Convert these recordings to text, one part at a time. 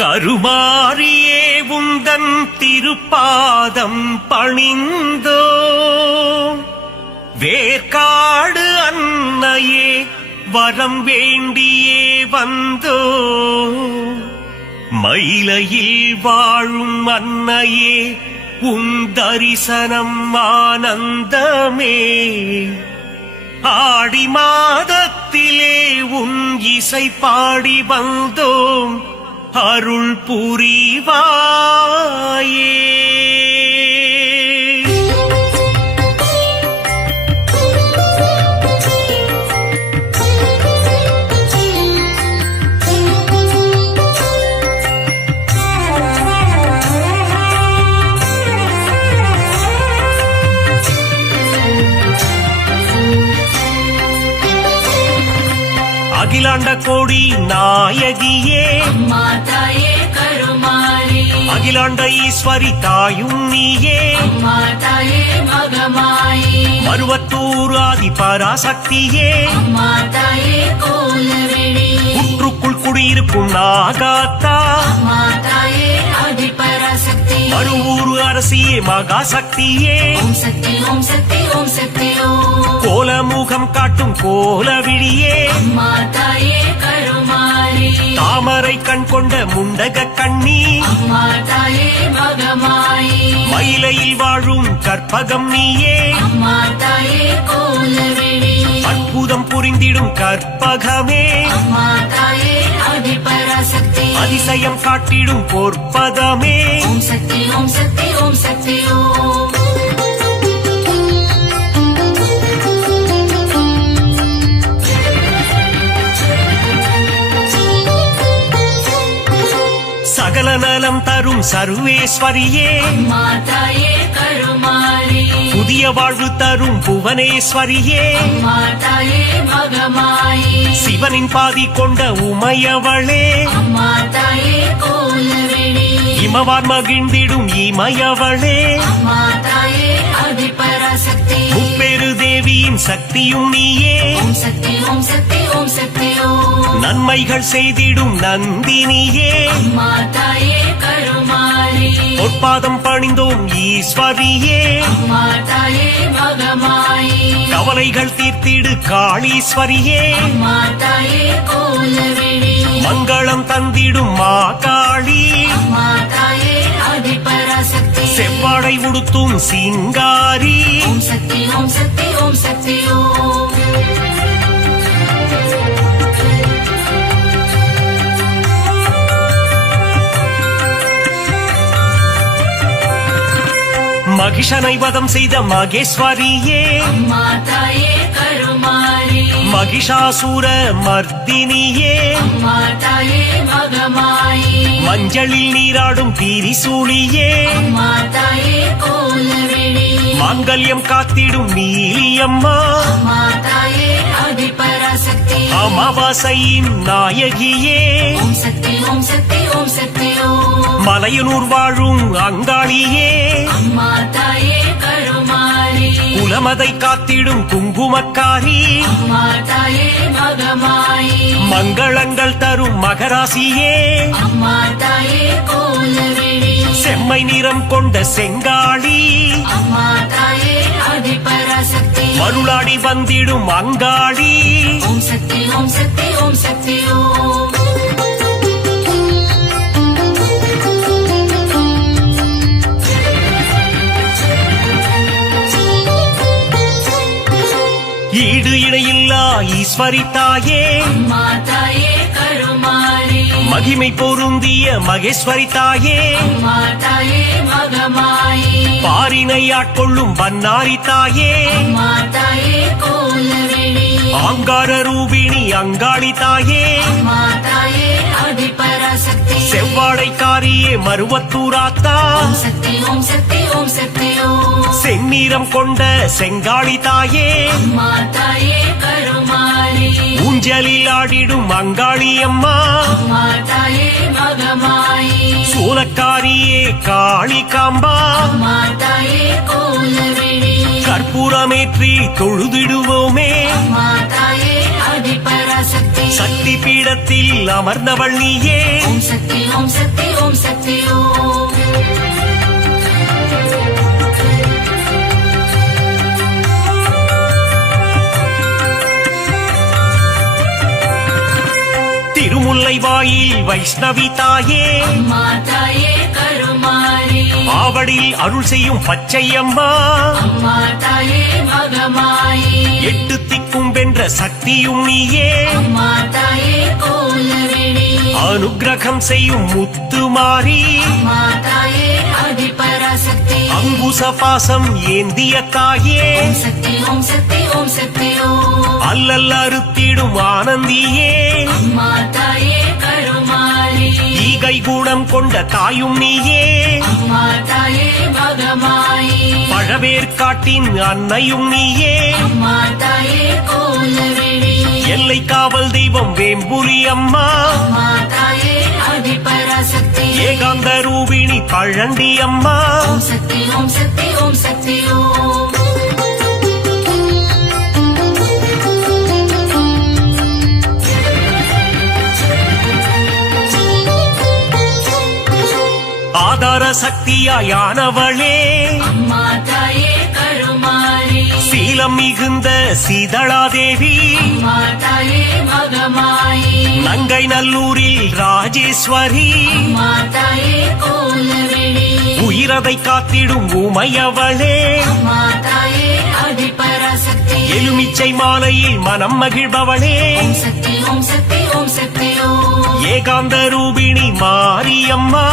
கருமாரியே உந்தன் திருப்பாதம் பணிந்தோ வேர்க்காடு அன்னையே வரம் வேண்டியே வந்தோ மயிலையில் வாழும் அன்னையே உன் தரிசனம் ஆனந்தமே ஆடி மாதத்திலே உன் இசை பாடி வந்தோம் அருள் புரிவாயே. அகிலாண்ட கோடி நாயகியே மாதாயே கருமாரி, அகிலாண்ட ஈஸ்வரி தாயும் நீயே மாதாயே மகமாயி, மருவத்தூர் ஆதி பராசக்தியே மாதாயே கோலவிழி, புற்றுக்குள் குடியிருக்கும் நாகாத்தா மாதாயே ஆதி பராசக்தி, மருவூர் அரசியே மகாசக்தியே ஓம் சக்தி ஓம் சக்தி ஓம் சக்தி ஓம், கோலமுகம் காட்டும் கோலவிழியே மாதாயே கருமாரி, தாமரை கண் கொண்ட முண்டக கண்ணி மாதாயே மகமாயி, மயிலையில் வாழும் கற்பகம் நீயே மாதாயே கோலவிழி, அற்புதம் புரிந்திடும் கற்பகமே மாதாயே ஆதி பராசக்தி, அதிசயம் காட்டிடும் பொற்பதமே ஓம் சக்தி ஓம் சக்தி ஓம் சக்தி ஓம். சகல நலம் தரும் சர்வேஸ்வரியே மாதாயே கருமாரி, புதிய வாழ்வு தரும் புவனேஸ்வரியே மாதாயே மகமாயி, சிவனின் பாதி கொண்ட உமையவளே மாதாயே கோலவிழி, இமவான் மகிழ்ந்திடும் இமயவளே மாதாயே ஆதி பராசக்தி, முப்பெரு தேவியின் சக்தியும் நீயே ஓம் சக்தி ஓம் சக்தி ஓம் சக்தி ஓம், நன்மைகள் செய்திடும் நந்தினியே மாதாயே கருமாரி, பொற்பாதம் பணிந்தோம் ஈஸ்வரியே மாதாயே மகமாயி, கவலைகள் தீர்த்திடு காளீஸ்வரியே மாதாயே கோலவிழி, மங்களம் தந்திடும் மாகாளி மாதாயே ஆதி பராசக்தி, செவ்வாடை உடுத்தும் சிங்காரி ஓம் சக்தி ஓம் சக்தி ஓம் சக்தி ஓம். மகிஷனை வதம் செய்த மகேஸ்வரியே மாதாயே கருமாரி, மகிஷாசுர மர்தினியே மாதாயே மகமாயி, மஞ்சளில் நீராடும் திரிசூலியே மாதாயே கோலவிழி, மாங்கல்யம் காத்திடும் நீலியம்மா மாதாயே ஆதி பராசக்தி, அமாவாசையின் நாயகியே ஓம் சக்தி ஓம் சக்தி ஓம் சக்தி ஓம், மலையனூர் வாழும் அங்காளியே மாதாயே கருமாரி, குலமதை காத்திடும் குங்குமக்காரி மாதாயே மகமாயி, மங்களங்கள் தரும் மகராசியே மாதாயே கோலவிழி, செம்மை நிறம் கொண்ட செங்காளி மாதாயே ஆதி பராசக்தி, மருளாடி வந்திடும் அங்காளி ஓம் சக்தி ஓம் சக்தி ஓம் சக்தி ஓம். ஈடு இணையில்லா ஈஸ்வரி தாயே மாதாயே கருமாரி, மகிமை பொருந்திய மகேஸ்வரி தாயே மாதாயே மகமாயி, பாரினை ஆட்கொள்ளும் பன்னாரி தாயே மாதாயே கோலவிழி, ஆங்கார ரூபிணி அங்காளி தாயே மாதாயே ஆதி பராசக்தி, செவ்வாடைக்காரியே மருவத்தூராத்தா ஓம் சக்தி ஓம் சக்தி ஓம் சக்தி ஓம், செந்நிறம் கொண்ட செங்காளி தாயே மாதாயே கருமாரி, ஊஞ்சலில் ஆடிடும் அங்காளி அம்மா மாதாயே மகமாயி, சூலக்காரியே காளி காம்பா மாதாயே கோலவிழி, கற்பூரமேற்றி தொழுதிடுவோமே மாதாயே ஆதி பராசக்தி, சக்தி பீடத்தில் அமர்ந்தவள் நீயே ஓம் சக்தி ஓம் சக்தி கோவில் வைஷ்ணவி தாயே மாதாயே கருமாரி ஆவடியில் அருள் செய்யும் பச்சையம்மா மாதாயே மகமாயி 8 திக்கும் வென்ற சக்தியும் நீயே மாதாயே கோலவிழி அனுக்கிரகம் செய்யும் முத்துமாரி மாதாயே அதிபராசக்தி அங்குச பாசம் ஏந்திய தாயே ஓம் சக்தி ஓம் சக்தி ஓம் சக்தி ஓம் அல்லல் அறுத்திடும் ஆனந்தியே மாதாயே கருமாரி ஈகை குணம் கொண்ட தாயும் நீயே மாதாயே மகமாயி பழவேற்காட்டின் அன்னையும் நீயே மாதாயே கோலவிழி எல்லை காவல் தெய்வம் வேம்புலி அம்மா மாதாயே அதிபராசக்தி ஏகாந்த ரூபிணி பழண்டி அம்மா ஓம் சக்தி ஓம் சக்தி ஓம் சக்தி ஓம் ஆதார சக்தியாயானவளே மாதாயே கருமாரி சீலம் மிகுந்த சீதளாதேவி மாதாயே மகமாயி நங்கை நல்லூரில் ராஜேஸ்வரி மாதாயே கோலவிழி உயிரதை காத்திடும் உமையவளே மாதாயே அதிபராசக்தி எலுமிச்சை மாலையில் மனம் மகிழ்பவளே ஓம் சக்தி ஓம் சக்தி ஓம் சக்தி ஓம் ஏகாந்த ரூபிணி மாரியம்மா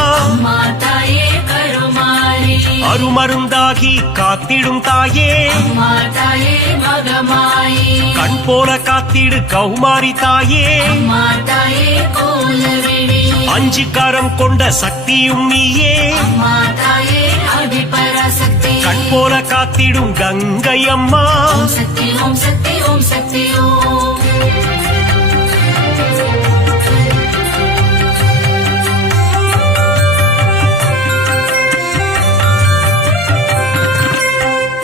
மாதாயே கருமாரி அருமருந்தாகி காத்திடும் தாயே மாதாயே மகமாயி கண் போல காத்திடு கௌமாரி தாயே மாதாயே கோலவிழி அஞ்சு கரம் கொண்ட சக்தியும் நீயே மாதாயே அதிபராசக்தி கண் போல காத்திடும் கங்கை அம்மா ஓம் சக்தி ஓம் சக்தி ஓம் சக்தி ஓம்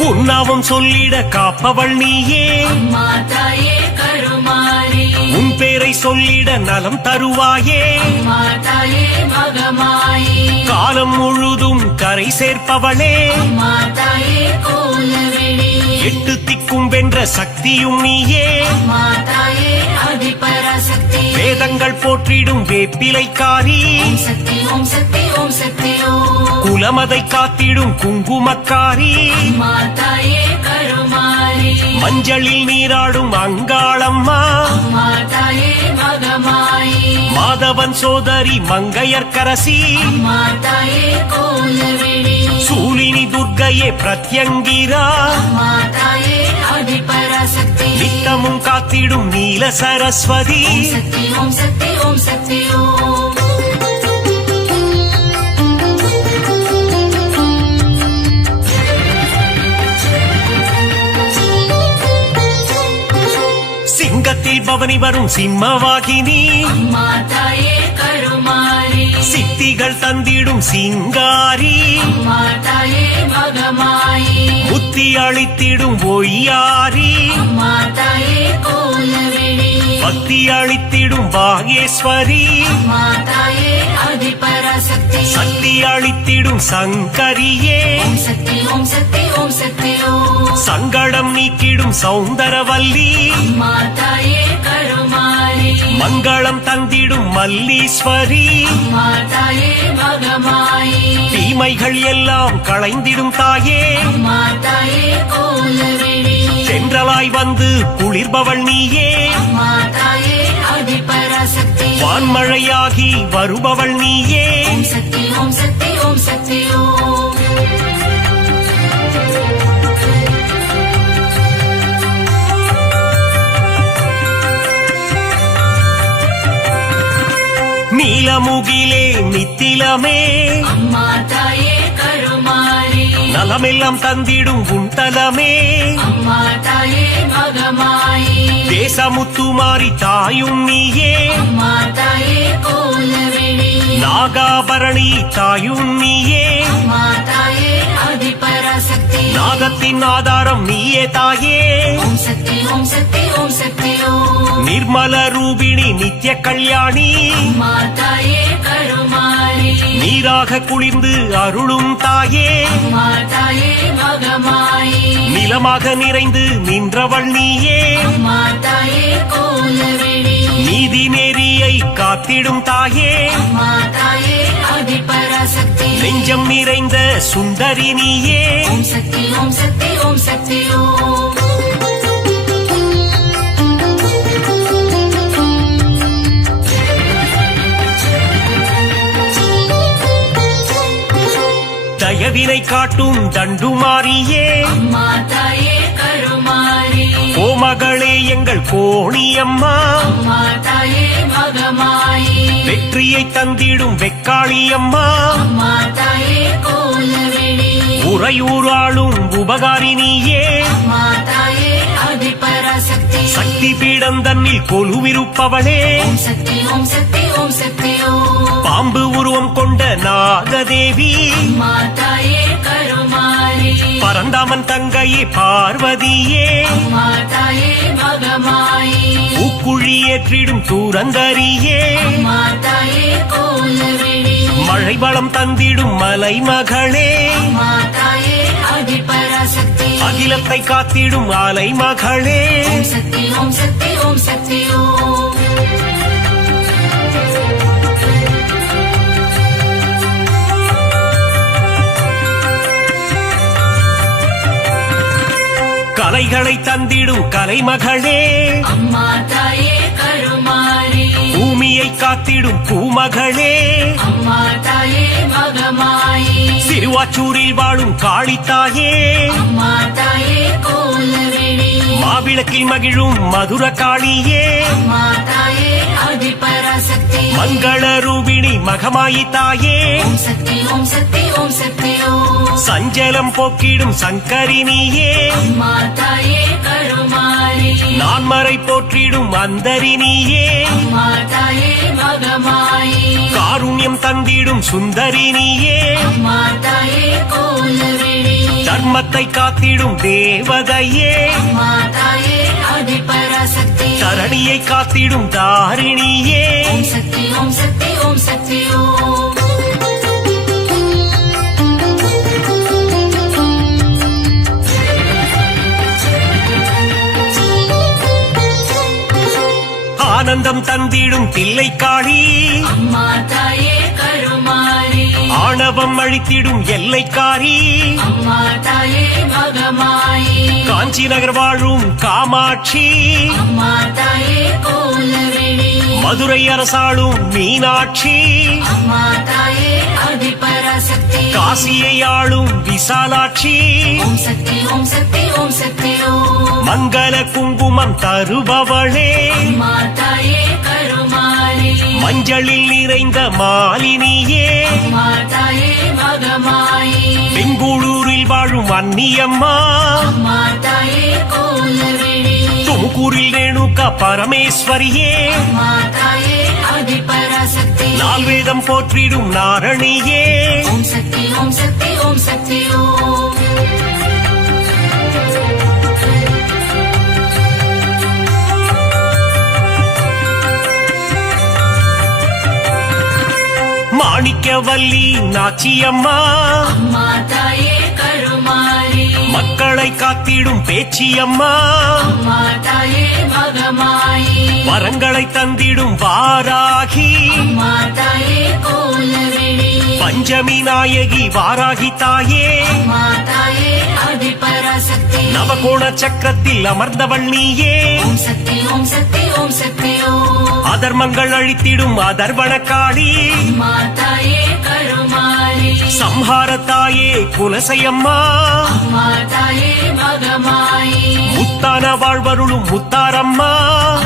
உன்னாவும் சொல்லிட காப்பவள் நீயே மாதாயே கருமாரி உன் பேரை சொல்லிட நலம் தருவாயே மாதாயே மகமாயி காலம் முழுதும் கரை சேர்ப்பவளே மாதாயே கோலவிழி 8 திக்கும் வென்ற சக்தியும் நீயே மாதாயே அதிபராசக்தி வேதங்கள் போற்றிடும் வேப்பிலைக்காரி ஓம் சக்தி ஓம் சக்தி ஓம் சக்தி ஓம் குலமதை காத்திடும் குங்குமக்காரி மாதாயே கருமாரி மஞ்சளில் நீராடும் அங்காளம்மா மாதாயே மகமாயி மாதவன் சோதரி மங்கையர்க்கரசி மாதாயே கோலவிழி சூலினி துர்க்கையே பிரத்யங்கிரா மாதாயே அதிபராசக்தி நித்தமும் காத்திடும் நீல சரஸ்வதி ஓம் சக்தி ஓம் சக்தி ஓம் சக்தி ஓம் சிங்கத்தில் பவனி வரும் சிம்மவாகினி மாதாயே கருமாரி சித்திகள் தந்திடும் சிங்காரி மாதாயே மகமாயி புத்தி அளித்திடும் ஒய்யாரி மாதாயே கோலவிழி பக்தி அளித்திடும் பாகேஸ்வரி மாதாயே அதிபராசக்தி சக்தி அளித்திடும் சங்கரியே ஓம் சக்தி ஓம் சக்தி ஓம் சக்தி ஓம் சங்கடம் நீக்கிடும் சௌந்தரவல்லி மாதாயே கருமாரி மங்களம் தந்திடும் மல்லீஸ்வரி மாதாயே மகமாயி தீமைகள் எல்லாம் களைந்திடும் தாயே மாதாயே கோலவிழி சென்றலாய் வந்து குளிர்பவள் நீயே மாதாயே அதிபராசக்தி வான்மழையாகி வருபவள் நீயே ஓம் சக்தி ஓம் சக்தி ஓம் சக்தி ஓம் நீலமுகிலே நித்திலமே மாதாயே கருமாரி நலமெல்லாம் தந்திடும் உண்டலமே மாதாயே மகமாயி தேசமுத்துமாரி தாயும் நீயே மாதாயே கோலவிழி நாகாபரணி தாயும் நீயே மாதாயே அதிபராசக்தி நாகத்தின் ஆதாரம் நீயே தாயே ஓம் சக்தி ஓம் சக்தி ஓம் சக்தி ஓம் நிர்மல ரூபிணி நித்ய கல்யாணி மாதாயே கருமாரி நீர குளிராக குளிர்ந்து அருளும் தாயே அம்மா தாயே மகமாயி நிலமாக நிறைந்து நின்றவள் நீயே அம்மா தாயே கோலவெளி நீதி நெறியை காத்திடும் தாயே அம்மா தாயே ஆதிபராசக்தி நெஞ்சம் நிறைந்த சுந்தரி நீயே ஓம் சக்தி ஓம் சக்தி ஓம் சக்தி ஓம் தயவினை காட்டும் தண்டுமாரியே அம்மா தாயே கருமாரி ஓ மகளே எங்கள் கோணியம்மா அம்மா தாயே மகமாயி வெற்றியை தந்திடும் வெக்காளியம்மா அம்மா தாயே கோலவெளி உறையூராளும் உபகாரினியே அம்மா தாயே ஆதிபராசக்தி சக்தி பீடம் தன்னில் கொலுவிருப்பவளே ஓம் சக்தி ஓம் சக்தி ஓம் சக்தி ஓம் பாம்பு உருவம் கொண்ட நாகதேவி அம்மா தாயே கருமாரி பரந்தாமன் தங்கையே பார்வதியே அம்மா தாயே மகமாயி பூக்குழி ஏற்றிடும் தூரந்தரியே அம்மா தாயே கோலவெளி மழை வளம் தந்திடும் மலை மகளே அம்மா தாயே ஆதிபராசக்தி அகிலத்தை காத்திடும் ஆலை மகளே ஓம் சக்தி ஓம் சக்தி ஓம் சக்தி ஓம் கலைகளை தந்திடும் கலைமகளே அம்மா தாயே கருமாரி பூமியை காத்திடும் பூமகளே அம்மா தாயே மகமாயி சிறுவாச்சூரில் வாழும் காளித்தாயே அம்மா தாயே கோலவெளி மாவிளக்கில் மகிழும் மதுர காளியே அம்மா தாயே ஆதிபராசக்தி மங்கள ரூபிணி மகமாயி தாயே ஓம் சக்தி ஓம் சக்தி ஓம் சக்தி ஓம் சஞ்சலம் போக்கிடும் சங்கரினியே அம்மா தாயே கருமாரி நான்மறை போற்றிடும் அந்தரினியே அம்மா தாயே மகமாயி காருண்யம் தந்திடும் சுந்தரினியே அம்மா தாயே கோலவெளி தர்மத்தை காத்திடும் தேவதையே அம்மா தாயே ஆதிபராசக்தி தரணியை காத்திடும் தாரிணியே ஓம் சக்தி ஓம் சக்தி ஓம் சக்தி ஓம் ஆனந்தம் தந்திடும் தில்லைக்காளி அம்மா தாயே கருமாரி ஆணவம் அழித்திடும் எல்லைக்காரி அம்மா தாயே மகமாயி காஞ்சி நகர் வாழும் காமாட்சி அம்மா தாயே கோலவெளி மதுரை அரசாளும் மீனாட்சி அம்மா தாயே ஆதிபராசக்தி காசியை ஆளும் விசாலாட்சி ஓம் சக்தி ஓம் சக்தி ஓம் சக்தி ஓம் மங்கள குங்குமம் தருபவளே அம்மா தாயே கருமாரி மஞ்சளில் நிறைந்த மாலினியே அம்மா தாயே மகமாயி பெங்களூரில் வாழும் அன்னியம்மா அம்மா தாயே கோலவெளி துமுக்கூரில் ரேணுகா பரமேஸ்வரியே அம்மா தாயே ஆதிபராசக்தி நால்வேதம் போற்றிடும் நாரணியே ஓம் சக்தி ஓம் சக்தி ஓம் சக்தி ஓம் மாணிக்கவல்லி நாச்சியம்மா அம்மா தாயே கருமாரி மக்களை காத்திடும் பேச்சியம்மா அம்மா தாயே மகமாயி வரங்களை தந்திடும் வாராகி அம்மா தாயே கோலவெளி பஞ்சமி நாயகி வாராகி தாயே அம்மா தாயே ஆதிபராசக்தி நவகோண சக்கரத்தில் அமர்ந்தவள் நீயே ஓம் சக்தி ஓம் சக்தி ஓம் சக்தி ஓம் அதர்மங்கள் அழித்திடும் அதர்வன காளி அம்மா தாயே கருமாரி சம்ஹார தாயே குலசையம்மா அம்மா தாயே மகமாயி முத்தான வாழ்வருளும் முத்தாரம்மா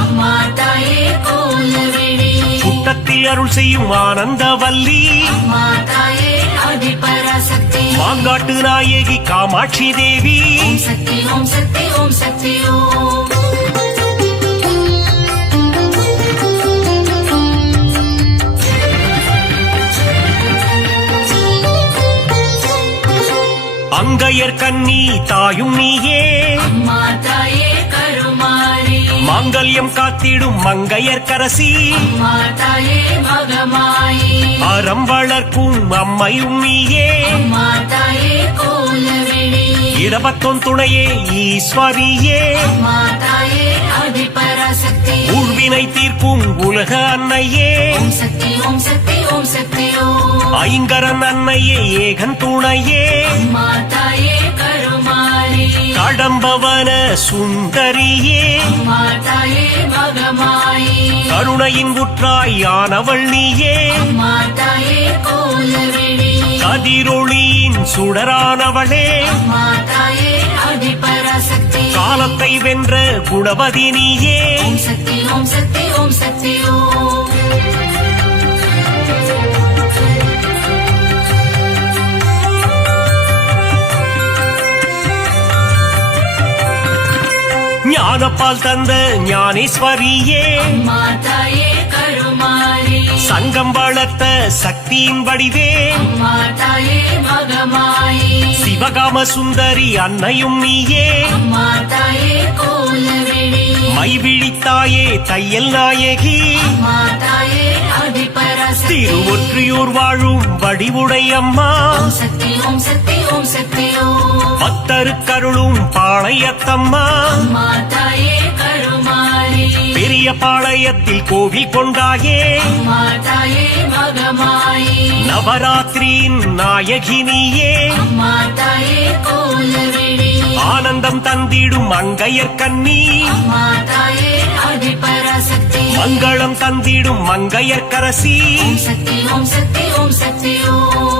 அம்மா தாயே கோலவெளி புட்டத்தில் அருள் செய்யும் ஆனந்தவல்லி அம்மா தாயே ஆதிபராசக்தி மாங்காட்டு நாயகி காமாட்சி தேவி ஓம் சக்தி ஓம் சக்தி ஓம் சக்தி ஓம் அங்கையர் கண்ணி தாயும் நீயே அம்மா தாயே கருமாரி மாங்கல்யம் காத்திடும் மங்கையர்க்கரசி அம்மா தாயே மகமாயி அறம் வளர்க்கும் அம்மையும் நீயே அம்மா தாயே கோலவிழி இடபத்தோன் துணையே ஈஸ்வரியே அம்மா தாயே ஆதிபராசக்தி ஊழ்வினை தீர்க்கும் உலக அன்னையே ஓம் சக்தி ஓம் சக்தி ஓம் சக்தி ஓம் ஐங்கரன் அன்னையே ஏகன் துணையே அம்மா தாயே கருமாரி கடம்பவன சுந்தரியே அம்மா தாயே மகமாயி கருணையின் உற்றாயானவள் நீயே அம்மா தாயே கோலவிழி கதிரொளியின் சுடரானவளே அம்மா தாயே ஆதிபராசக்தி காலத்தை வென்ற குணவதி நீயே ஓம் சக்தி ஓம் சக்தி ஓம் சக்தி ஓம் ஞானப்பால் தந்த ஞானேஸ்வரியே அம்மா தாயே கருமாரி சங்கம் வளர்த்த சக்தியின் வடிவே அம்மா தாயே மகமாயி சிவகாம சுந்தரி அன்னையும் நீயே அம்மா தாயே கோலவிழி மைவிழித்தாயே தையல் நாயகி அம்மா தாயே ஆதிபராசக்தி திருவொற்றியூர் வாழும் வடிவுடை அம்மா ஓம் சக்தி ஓம் சக்தி ஓம் சக்தி ஓம் பக்தருக்கருளும் பாளையத்தம்மா அம்மா தாயே கருமாரி பெரிய பாளையத்தில் கோவில் கொண்டாயே அம்மா தாயே மகமாயி நவராத்திரியின் நாயகினியே அம்மா தாயே கோலவிழி ஆனந்தம் தந்திடும் அங்கையர் கண்ணி அம்மா தாயே ஆதிபராசக்தி மங்களம் தந்திடும் மங்கையர்க்கரசி ஓம் சக்தி ஓம் சக்தி ஓம் சக்தி ஓம்